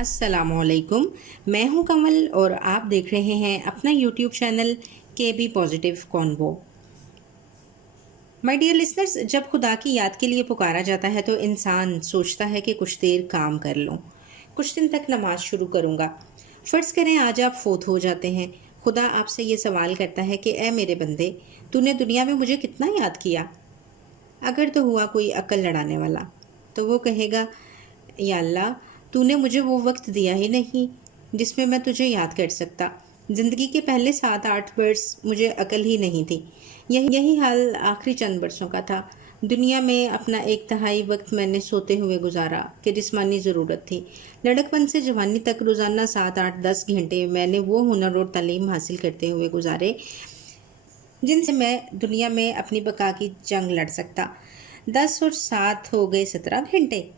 अस्सलाम वालेकुम। मैं हूं कमल और आप देख रहे हैं अपना YouTube channel KB positive convo. My dear listeners, जब खुदा की याद के लिए पुकारा जाता है तो इंसान सोचता है कि कुछ देर काम कर लूं, कुछ दिन तक नमाज शुरू करूंगा। फ़र्ज़ करें आज आप फोत हो जाते हैं। खुदा आपसे ये सवाल करता है कि ए मेरे बंदे, तूने दुनिया में मुझे कितना याद किया। अगर तो हुआ कोई अक्ल लड़ाने वाला तो वो कहेगा, या अल्लाह, तूने मुझे वो वक्त दिया ही नहीं जिसमें मैं तुझे याद कर सकता। ज़िंदगी के पहले 7-8 वर्ष मुझे अकल ही नहीं थी। यही हाल आखिरी चंद बरसों का था। दुनिया में अपना 1/3 वक्त मैंने सोते हुए गुजारा कि जिस्मानी ज़रूरत थी। लड़कपन से जवानी तक रोज़ाना 7-8-10 घंटे मैंने वो हुनर और तालीम हासिल करते हुए गुजारे जिनसे मैं दुनिया में अपनी बका की जंग लड़ सकता। 10 और 7 हो गए 17 घंटे।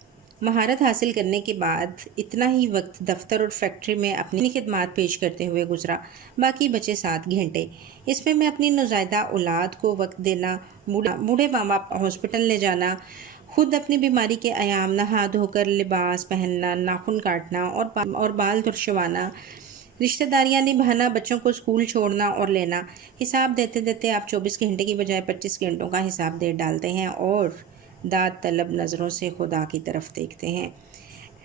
महारत हासिल करने के बाद इतना ही वक्त दफ्तर और फैक्ट्री में अपनी खिदमात पेश करते हुए गुजरा। बाकी बचे 7 घंटे। इसमें मैं अपनी नौज़ायदा औलाद को वक्त देना, बूढ़े माँ बाप हॉस्पिटल ले जाना, खुद अपनी बीमारी के आयाम, नहा धोकर लिबास पहनना, नाखून काटना और बाल तुरशवाना, रिश्तेदारियां निभाना, बच्चों को स्कूल छोड़ना और लेना। हिसाब देते देते आप 24 घंटे की बजाय 25 घंटों का हिसाब दे डालते हैं और दाद तलब नज़रों से खुदा की तरफ देखते हैं।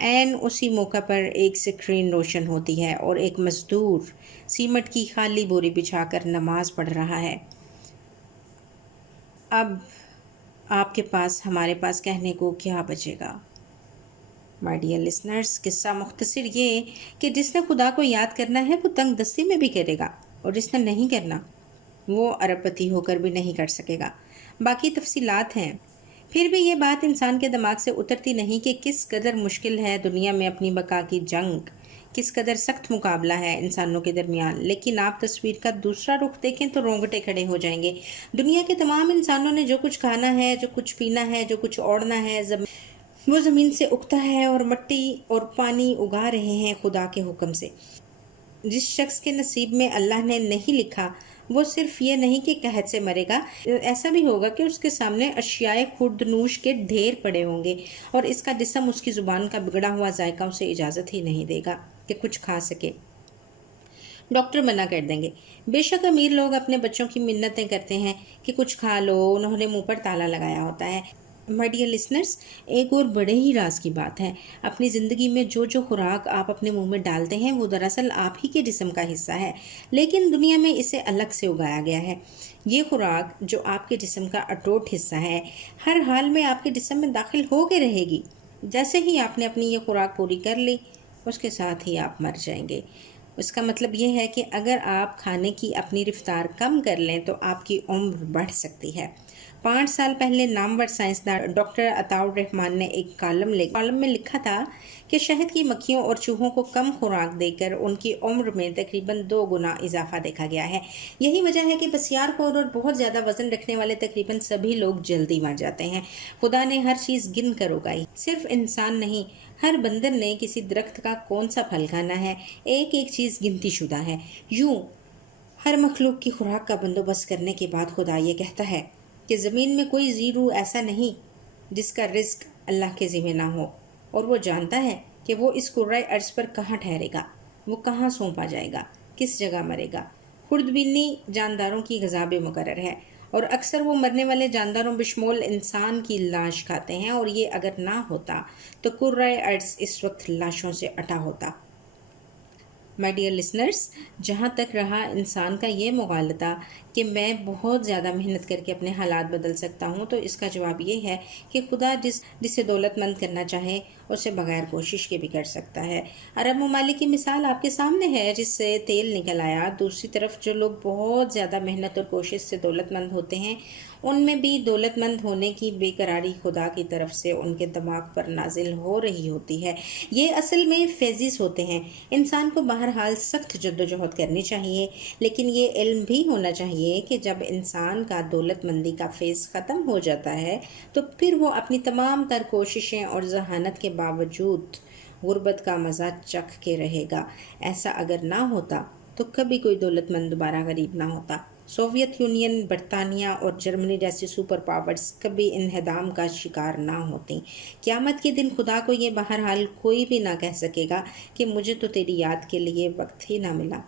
ऐन उसी मौका पर एक स्क्रीन रोशन होती है और एक मजदूर सीमेंट की खाली बोरी बिछाकर नमाज पढ़ रहा है। अब आपके पास, हमारे पास कहने को क्या बचेगा। माय डियर लिसनर्स, किस्सा मुख्तसर ये कि जिसने खुदा को याद करना है वो तंग दस्ती में भी करेगा और जिसने नहीं करना वो अरबपति होकर भी नहीं कर सकेगा। बाकी तफसीलात हैं। फिर भी ये बात इंसान के दिमाग से उतरती नहीं कि किस कदर मुश्किल है दुनिया में अपनी बका की जंग, किस कदर सख्त मुकाबला है इंसानों के दरमियान। लेकिन आप तस्वीर का दूसरा रुख देखें तो रोंगटे खड़े हो जाएंगे। दुनिया के तमाम इंसानों ने जो कुछ खाना है, जो कुछ पीना है, जो कुछ ओढ़ना है, वो ज़मीन से उगता है और मिट्टी और पानी उगा रहे हैं खुदा के हुक्म से। जिस शख्स के नसीब में अल्लाह ने नहीं लिखा वो सिर्फ ये नहीं कि कहत से मरेगा, ऐसा भी होगा कि उसके सामने अशियाए खुर्दनूश के ढेर पड़े होंगे और इसका जिस्म, उसकी ज़ुबान का बिगड़ा हुआ जायका उसे इजाज़त ही नहीं देगा कि कुछ खा सके। डॉक्टर मना कर देंगे। बेशक अमीर लोग अपने बच्चों की मिन्नतें करते हैं कि कुछ खा लो, उन्होंने मुंह पर ताला लगाया होता है। माय डियर लिसनर्स, एक और बड़े ही राज की बात है। अपनी ज़िंदगी में जो जो खुराक आप अपने मुंह में डालते हैं वो दरअसल आप ही के जिस्म का हिस्सा है, लेकिन दुनिया में इसे अलग से उगाया गया है। ये खुराक जो आपके जिस्म का अटूट हिस्सा है, हर हाल में आपके जिस्म में दाखिल हो के रहेगी। जैसे ही आपने अपनी ये खुराक पूरी कर ली, उसके साथ ही आप मर जाएंगे। उसका मतलब ये है कि अगर आप खाने की अपनी रफ्तार कम कर लें तो आपकी उम्र बढ़ सकती है। 5 साल पहले नामवर साइंसदान डॉक्टर अताउर रहमान ने एक कॉलम में लिखा था कि शहद की मक्खियों और चूहों को कम खुराक देकर उनकी उम्र में तकरीबन 2 गुना इजाफा देखा गया है। यही वजह है कि बसियारखोर और बहुत ज़्यादा वजन रखने वाले तकरीबन सभी लोग जल्दी मर जाते हैं। खुदा ने हर चीज़ गिन कर उगाई, सिर्फ इंसान नहीं। हर बंदर ने किसी दरख्त का कौन सा फल खाना है, एक एक चीज़ गिनती शुदा है। यूं हर मखलूक की खुराक का बंदोबस्त करने के बाद खुदा ये कहता है कि ज़मीन में कोई ज़ीरू ऐसा नहीं जिसका रिस्क अल्लाह के ज़िम्मे ना हो, और वो जानता है कि वो इस कुर्राए अर्ज़ पर कहाँ ठहरेगा, वो कहाँ सौंपा जाएगा, किस जगह मरेगा। खुर्दबीनी जानदारों की ग़िज़ा बेमुकर्रर है और अक्सर वो मरने वाले जानदारों बशमूल इंसान की लाश खाते हैं, और ये अगर ना होता तो कुर्राए अर्ज़ इस वक्त लाशों से अटा होता। माय डियर लिसनर्स, जहाँ तक रहा इंसान का ये मुगालता कि मैं बहुत ज़्यादा मेहनत करके अपने हालात बदल सकता हूँ, तो इसका जवाब ये है कि खुदा जिसे दौलतमंद करना चाहे उसे बगैर कोशिश के भी कर सकता है। अरब ममालिक की मिसाल आपके सामने है जिससे तेल निकल आया। दूसरी तरफ जो लोग बहुत ज़्यादा मेहनत और कोशिश से दौलतमंद होते हैं, उनमें भी दौलतमंद होने की बेकरारी खुदा की तरफ से उनके दिमाग पर नाजिल हो रही होती है। ये असल में फेजिस होते हैं। इंसान को बहरहाल सख्त जद्दोजहद करनी चाहिए, लेकिन ये इल्म भी होना चाहिए कि जब इंसान का दौलतमंदी का फेज़ ख़त्म हो जाता है तो फिर वो अपनी तमाम तर कोशिशें और जहानत के बावजूद गुर्बत का मज़ा चख के रहेगा। ऐसा अगर ना होता तो कभी कोई दौलतमंद दोबारा गरीब ना होता। سوویت یونین، برطانیہ اور جرمنی جیسی سپر پاورز کبھی انہدام کا شکار نہ ہوتیں۔ قیامت کے دن خدا کو یہ بہرحال کوئی بھی نہ کہہ سکے گا کہ مجھے تو تیری یاد کے لیے وقت ہی نہ ملا۔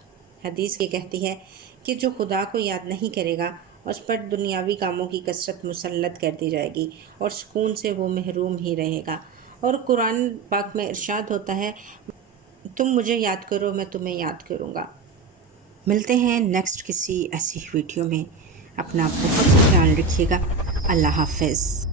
حدیث یہ کہتی ہے کہ جو خدا کو یاد نہیں کرے گا اس پر دنیاوی کاموں کی کثرت مسلط کر دی جائے گی اور سکون سے وہ محروم ہی رہے گا۔ اور قرآن پاک میں ارشاد ہوتا ہے، تم مجھے یاد کرو میں تمہیں یاد کروں گا۔ ملتے ہیں نیکسٹ کسی ایسی ویڈیو میں۔ اپنا بہت خیال رکھیے گا۔ اللہ حافظ۔